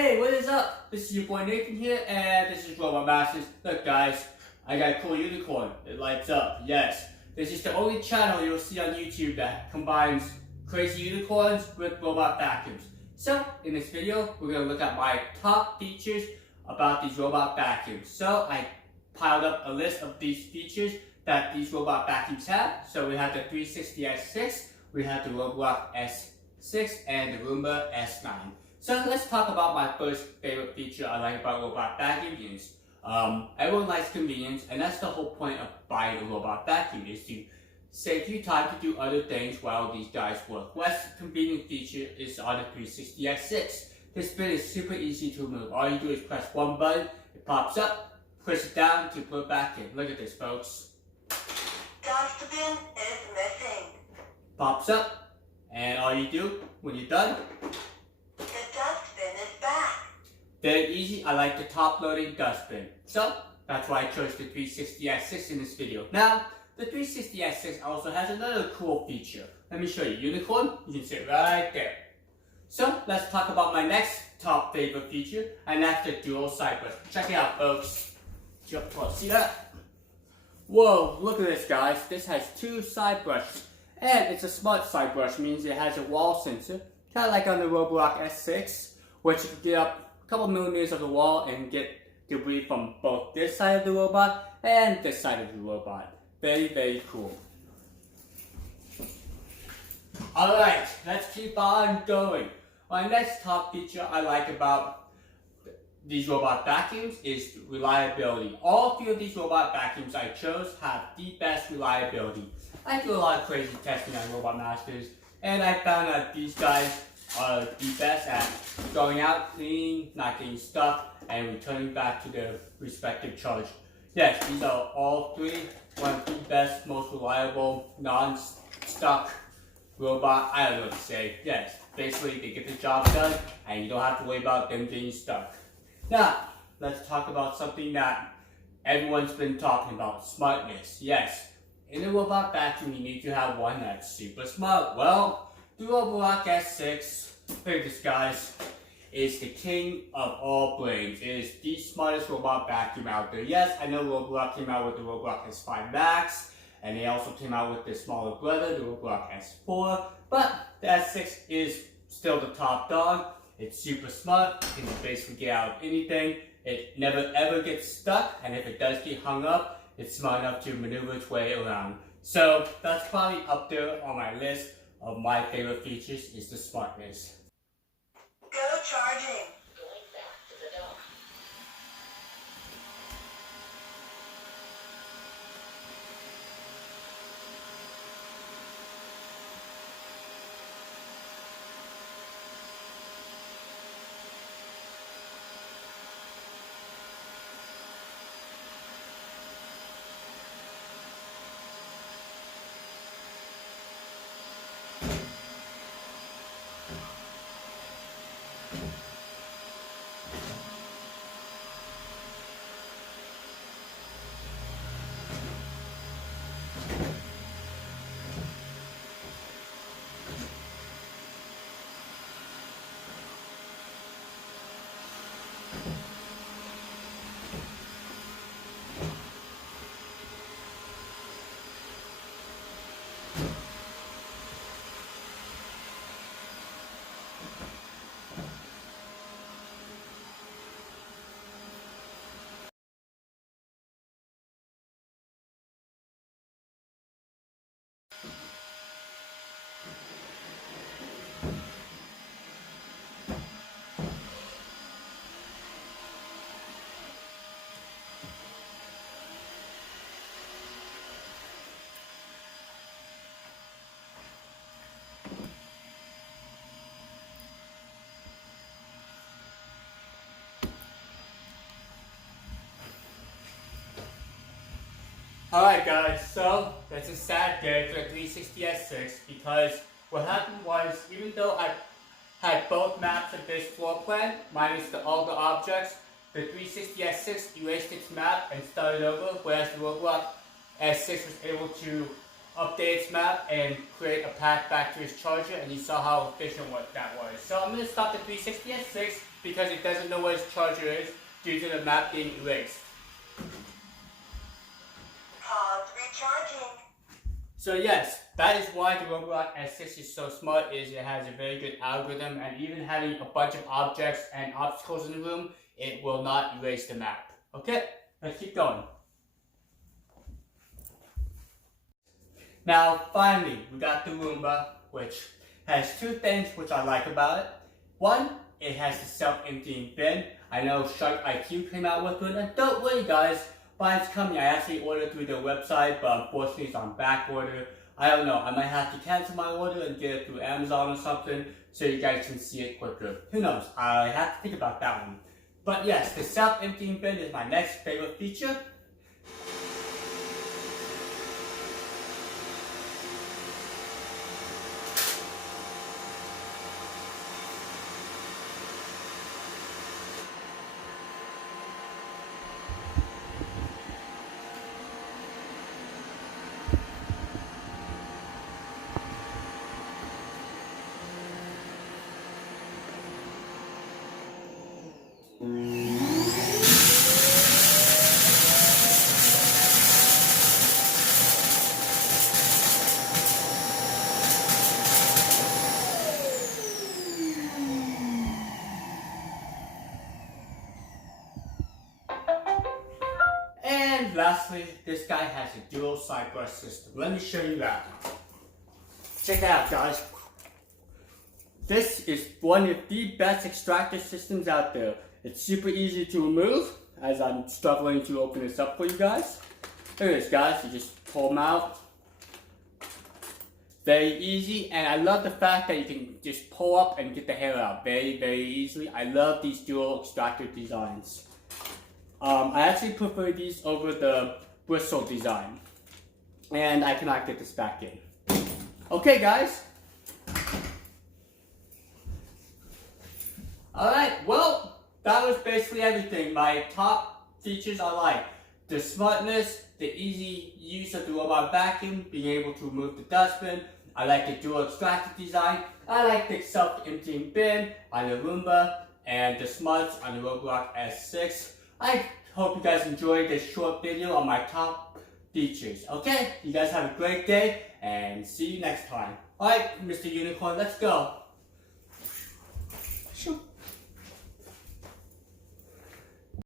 Hey, what is up? This is your boy Nathan here, and this is Robot Masters. Look guys, I got a cool unicorn. It lights up, yes. This is the only channel you'll see on YouTube that combines crazy unicorns with robot vacuums. So, in this video, we're going to look at my top features about these robot vacuums. So, I piled up a list of these features that these robot vacuums have. So, we have the 360 S6, we have the Roborock S6, and the Roomba S9. So let's talk about my first favorite feature I like about robot vacuums. Everyone likes convenience, and that's the whole point of buying a robot vacuum, is to save you time to do other things while these guys work. Less convenient feature is on the 360 S6. This bin is super easy to remove. All you do is press one button, it pops up, push it down to put it back in. Look at this, folks. Dustbin is missing. Pops up, and all you do when you're done, The dustbin is back. very easy. I like the top-loading dustbin. So, that's why I chose the 360 S6 in this video. Now, the 360 S6 also has another cool feature. Let me show you. Unicorn, you can see it right there. So, let's talk about my next top favorite feature, and that's the dual side brush. Check it out, folks. See that? Whoa, look at this, guys. This has two side brushes. And it's a smart side brush, means it has a wall sensor. Kind of like on the Roborock S6, which you can get up a couple millimeters of the wall and get debris from both this side of the robot and this side of the robot. Very, very cool. Alright, let's keep on going. My next top feature I like about these robot vacuums is reliability. All three of these robot vacuums I chose have the best reliability. I do a lot of crazy testing on Robot Masters, and I found that these guys are the best at going out, cleaning, not getting stuck, and returning back to their respective charge. Yes, these are all three one of the best, most reliable, non-stuck robot, I don't know what to say. Yes, basically they get the job done, and you don't have to worry about them getting stuck. Now, let's talk about something that everyone's been talking about, smartness. Yes, in a robot vacuum, you need to have one that's super smart. Well, the Roborock S6, look at this, guys, is the king of all brains. It is the smartest robot vacuum out there. Yes, I know Roborock came out with the Roborock S5 Max, and they also came out with the smaller brother, the Roborock S4, but the S6 is still the top dog. It's super smart. It can basically get out of anything. It never ever gets stuck, and if it does get hung up, it's smart enough to maneuver its way around. So that's probably up there on my list of my favorite features, is the smartness. Go charging. Going back to the dock. Alright guys, so that's a sad day for the 360 S6, because what happened was, even though I had both maps of this floor plan, minus all the objects, the 360 S6 erased its map and started over, whereas the Roborock S6 was able to update its map and create a path back to its charger, and you saw how efficient that was. So I'm going to stop the 360 at 6 because it doesn't know where its charger is due to the map being erased. Pause recharging. So yes, that is why the Roborock S6 is so smart, is it has a very good algorithm, and even having a bunch of objects and obstacles in the room, it will not erase the map. Okay, let's keep going. Now finally, we got the Roomba, which has two things which I like about it. One, it has the self-emptying bin. I know Shark IQ came out with it, and don't worry guys, mine's coming. I actually ordered through their website, but unfortunately it's on back order. I don't know, I might have to cancel my order and get it through Amazon or something so you guys can see it quicker. Who knows, I have to think about that one. But yes, the self-emptying bin is my next favorite feature. And lastly, this guy has a dual side brush system. Let me show you that. Check it out guys. This is one of the best extractor systems out there. It's super easy to remove, as I'm struggling to open this up for you guys. Look at this guys, you just pull them out. Very easy, and I love the fact that you can just pull up and get the hair out very, very easily. I love these dual extractor designs. I actually prefer these over the bristle design. And I cannot get this back in. Okay guys. Alright, well, that was basically everything. My top features I like the smartness, the easy use of the robot vacuum, being able to remove the dustbin. I like the dual extractor design. I like the self-emptying bin on the Roomba and the smarts on the Roborock S6. I hope you guys enjoyed this short video on my top features. Okay, you guys have a great day and see you next time. Alright, Mr. Unicorn, let's go.